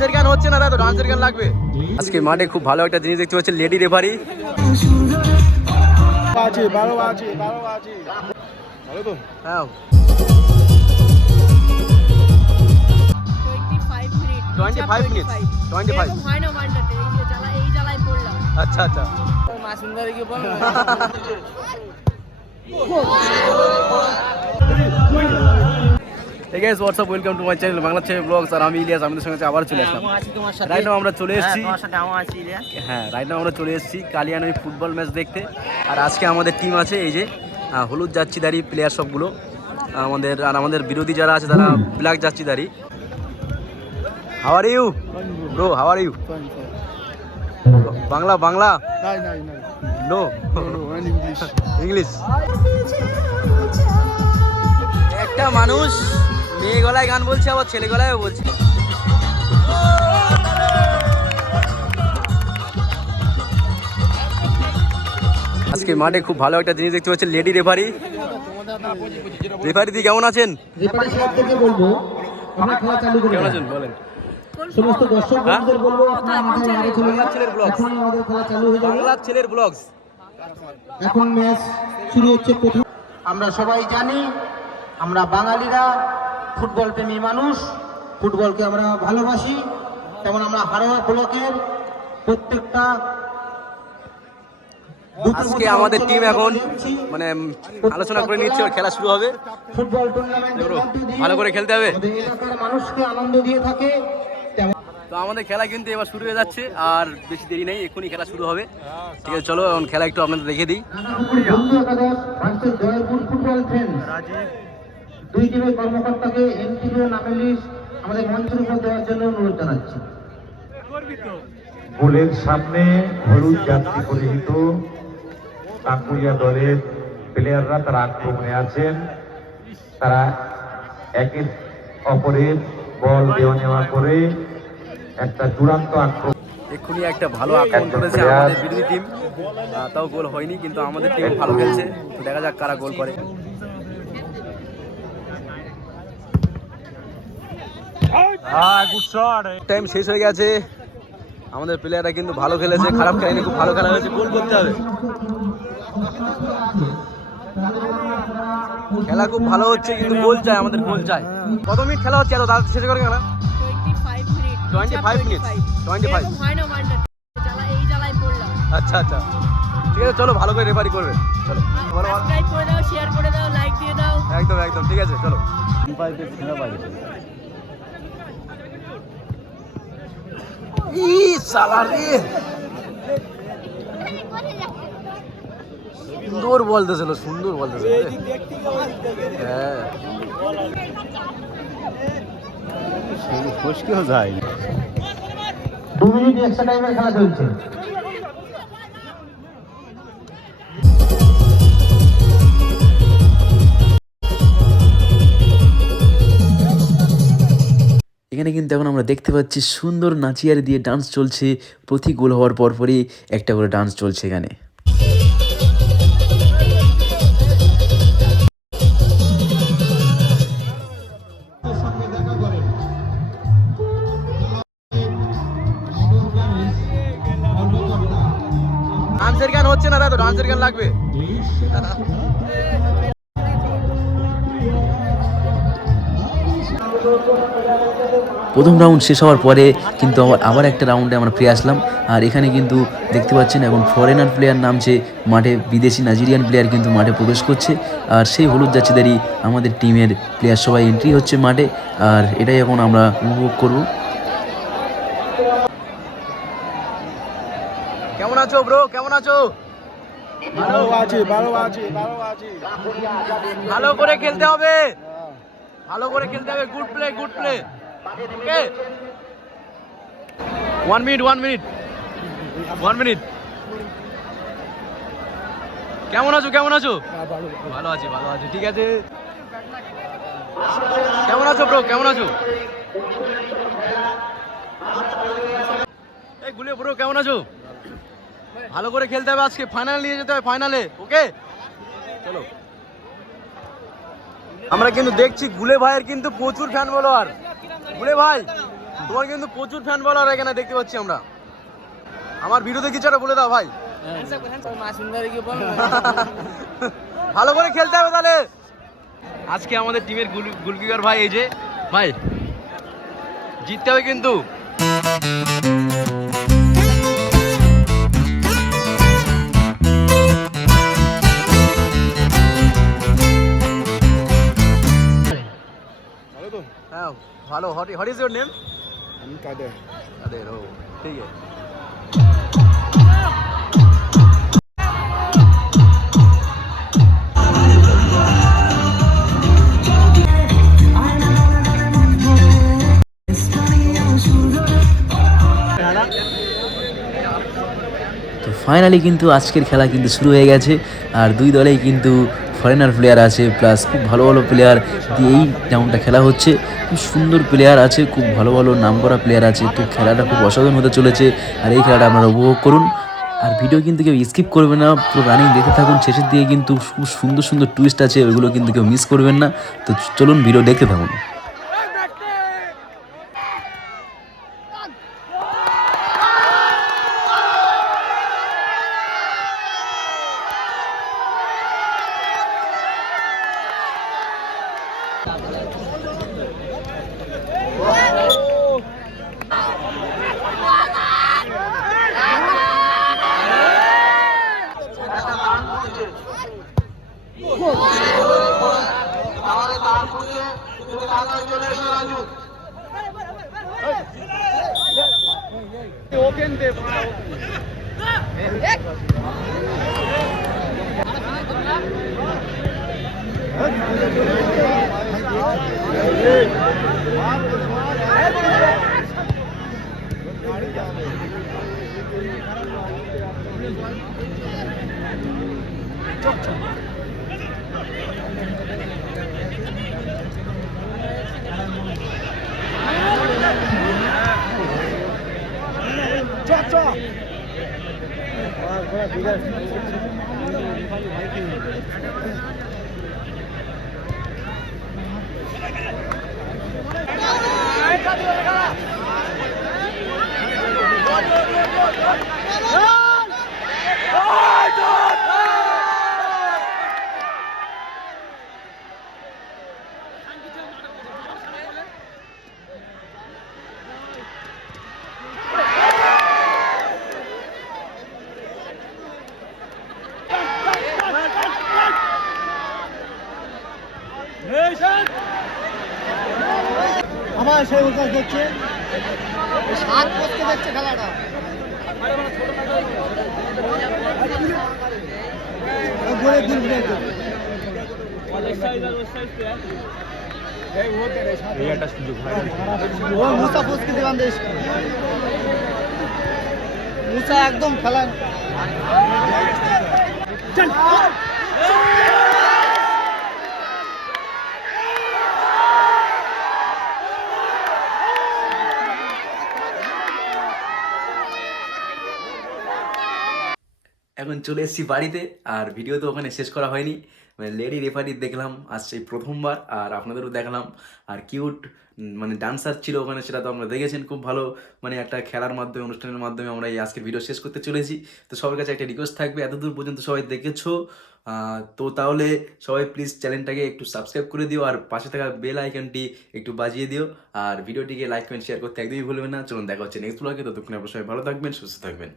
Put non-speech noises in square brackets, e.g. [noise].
ডান্সের গান হচ্ছে না দাদা ডান্সের গান লাগবে। আজকে মাঠে খুব ভালো একটা জিনিস দেখতে পাচ্ছি লেডি রেফারি। আছে বারো আছে বারো আছে ভালো তো? হ্যাঁ। 25 মিনিট 25 minutes, 25 এরকম হয় না ওয়ানটাতে এই যে জ্বালা এই জ্বালায় পড়লাম। আচ্ছা আচ্ছা। Hey [laughs] guys, what's up? Welcome to my channel Bangla channel blogs আর আমি ইলিয়াস আমাদের সঙ্গে আবার চলে আসলাম রাইট নাও আমরা চলে এসেছি হ্যাঁ রাইট নাও আমরা চলে এসেছি কালিয়ানই ফুটবল ম্যাচ দেখতে আর আজকে আমাদের টিম আছে এই যে হলুদ যাচ্ছিদারি প্লেয়ার সবগুলো আমাদের আর আমাদের বিরোধী যারা আছে তারা black যাচ্ছিদারি how are you bro how are you Bangla Bangla no English English একটা মানুষ মেয়ে গলায় গান বলছে আবার ছেলে গলায়ও বলছে। আজকে মাঠে খুব ভালো একটা জিনিস দেখতে পাচ্ছি লেডি রেফারি রেফারি দি কেমন আছেন? রেফারি বলব আমরা খেলা চালু করে কেমন আছেন? বলেন। সমস্ত দর্শক হ্যাঁ? বন্ধুদের বলব আপনারা মাঠে মাঠে চলে যান ছেলের আমাদের খেলা চালু হয়ে যাবে। বাংলার ছেলের ব্লগস এখন ম্যাচ শুরু হচ্ছে প্রথম। আমরা সবাই জানি আমরা বাঙালিরা ফুটবল প্রেমী মানুষ ফুটবলকে আমরা ভালোবাসি। তেমন আমরা হারোয়া ব্লকের প্রত্যেকটা আজকে আমাদের টিম এখন মানে আলোচনা করে নিচ্ছে খেলা শুরু হবে। ফুটবল দিয়ে ভালো করে খেলতে হবে। মানুষকে আনন্দ দিয়ে থাকে। তো আমাদের খেলা কিন্তু এবার শুরু হয়ে যাচ্ছে আর বেশি দেরি নেই এক্ষুনি খেলা শুরু হবে। ঠিক আছে চলো এখন খেলা একটু আপনাদের দেখে দিই। বন্ধু দুই টিমের কর্মকর্তাকে এনটিভিও নামের লিস্ট আমাদের মঞ্চের উপর দেওয়ার জন্য অনুরোধ জানাচ্ছি। গোলের সামনে হলুদ যাত্রী পরিহিত। কাকুরিয়া দলের প্লেয়াররা তারা আক্রমণে আছেন। তারা একের অপরের বল দেওয়া নেওয়া করে একটা চূড়ান্ত আক্রমণ। এক্ষুনি একটা ভালো আক্রমণ করেছে আমাদের বিরোধী টিম তাও গোল হয়নি কিন্তু আমাদের টিম ভালো খেলছে। দেখা যাক কারা গোল করে। টাইম শেষ হয়ে গেছে। আমাদের প্লেয়াররা কিন্তু ভালো খেলেছে খারাপ খেলেনি খুব ভালো খেলা হয়েছে গোল করতে হবে। খেলা খুব ভালো হচ্ছে কিন্তু গোল চাই আমাদের গোল চাই। কত মিনিট খেলা হচ্ছে এত তাড়াতাড়ি শেষ করে কেন 25 মিনিট 25 minutes, 25 হয় না ওয়ানটাতে জ্বালা এই জ্বালায় পড়লাম। আচ্ছা আচ্ছা। ঠিক আছে চলো ভালো করে রেফারি করবে। চলো। সাবস্ক্রাইব করে দাও শেয়ার করে দাও লাইক দিয়ে দাও। একদম একদম। ঠিক আছে চলো। ই বলতেছে রে। সুন্দর বলতেছিল সুন্দর বলতেছিল যায়। হ্যাঁ দু মিনিট এক্সট্রা টাইমের খেলা চলছে। এখানে কিন্তু এখন আমরা দেখতে পাচ্ছি সুন্দর নাচিয়ারি দিয়ে ডান্স চলছে। প্রতি গোল হওয়ার পরপরই একটা করে ডান্স চলছে এখানে। ডান্সের গান হচ্ছে না দাদা ডান্সের গান লাগবে। [laughs] প্রথম রাউন্ড শেষ হওয়ার পরে কিন্তু আবার আবার একটা রাউন্ডে আমরা ফিরে আসলাম। আর এখানে কিন্তু দেখতে পাচ্ছেন এখন ফরেনার প্লেয়ার নামছে মাঠে বিদেশি নাইজেরিয়ান প্লেয়ার কিন্তু মাঠে প্রবেশ করছে। আর সেই হলুদ যাচ্ছিদারি আমাদের টিমের প্লেয়ার সবাই এন্ট্রি হচ্ছে মাঠে। আর এটাই এখন আমরা উপভোগ করব। কেমন আছো ব্রো কেমন আছো? বারো আছে বারো আছে বারো আছে। ভালো করে খেলতে হবে। ভালো করে খেলতে হবে good play good play okay one minute one minute one minute কেমন আছো কেমন আছো? ভালো আছি ভালো আছি, ঠিক আছে। কেমন আছো ব্রো কেমন আছো? এই গুলে ব্রো কেমন আছো? ভালো করে খেলতে হবে আজকে ফাইনাল নিয়ে যেতে হবে ফাইনালে ওকে চলো। আমরা কিন্তু দেখছি গুলে ভাইয়ের কিন্তু প্রচুর ফ্যান ফলোয়ার গুলে ভাই, তোমার কিন্তু প্রচুর ফ্যান বলার এখানে দেখতে পাচ্ছি আমরা। আমার ভিডিওতে কিছু একটা বলে দাও ভাই। [laughs] ভালো করে খেলতে হবে তাহলে। আজকে আমাদের টিমের গোলকিপার ভাই এই যে, ভাই, জিততে হবে কিন্তু। হ্যাঁ ভালো what what is your name কাদের अरे रो ठीक है তো ফাইনালি কিন্তু আজকের খেলা কিন্তু শুরু হয়ে গেছে আর দুই দলেই কিন্তু ফরেনার প্লেয়ার আছে প্লাস খুব ভালো ভালো প্লেয়ার দিয়ে এই খেলা হচ্ছে। খুব সুন্দর প্লেয়ার আছে, খুব ভালো ভালো নাম করা প্লেয়ার আছে। তো খেলাটা খুব অসাধারণ হতে চলেছে, আর এই খেলাটা আপনারা উপভোগ করুন। আর ভিডিও কিন্তু কেউ স্কিপ করবে না, পুরো রানিং দেখে থাকুন, শেষের দিকে কিন্তু খুব সুন্দর সুন্দর টুইস্ট আছে, ওইগুলো কিন্তু কেউ মিস করবেন না। তো চলুন ভিডিও দেখতে থাকুন। চক চক আমার সেই উল্কাস দেখছে। সাত বসতে দেখছে খেলাটা। গোলে দিন ও মুসা ফুসকে দিলাম দেশ। মুসা একদম খেলা এখন চলে এসেছি বাড়িতে, আর ভিডিও তো ওখানে শেষ করা হয়নি। মানে লেডি রেফারি দেখলাম, আজ সেই প্রথমবার, আর আপনাদেরও দেখলাম। আর কিউট মানে ডান্সার ছিল ওখানে, সেটা তো আপনারা দেখেছেন। খুব ভালো মানে একটা খেলার মাধ্যমে, অনুষ্ঠানের মাধ্যমে আমরা এই আজকে ভিডিও শেষ করতে চলেছি। তো সবার কাছে একটা রিকোয়েস্ট থাকবে, এতদূর পর্যন্ত সবাই দেখেছ। তো তাহলে সবাই প্লিজ চ্যানেলটাকে একটু সাবস্ক্রাইব করে দিও, আর পাশে থাকা বেল আইকনটি একটু বাজিয়ে দিও। আর ভিডিওটিকে লাইক কমেন্ট শেয়ার করতে একদমই ভুলবেন না। চলুন, দেখা হচ্ছে নেক্সট ব্লগে ততক্ষণ আপনার সবাই ভালো থাকবেন, সুস্থ থাকবেন।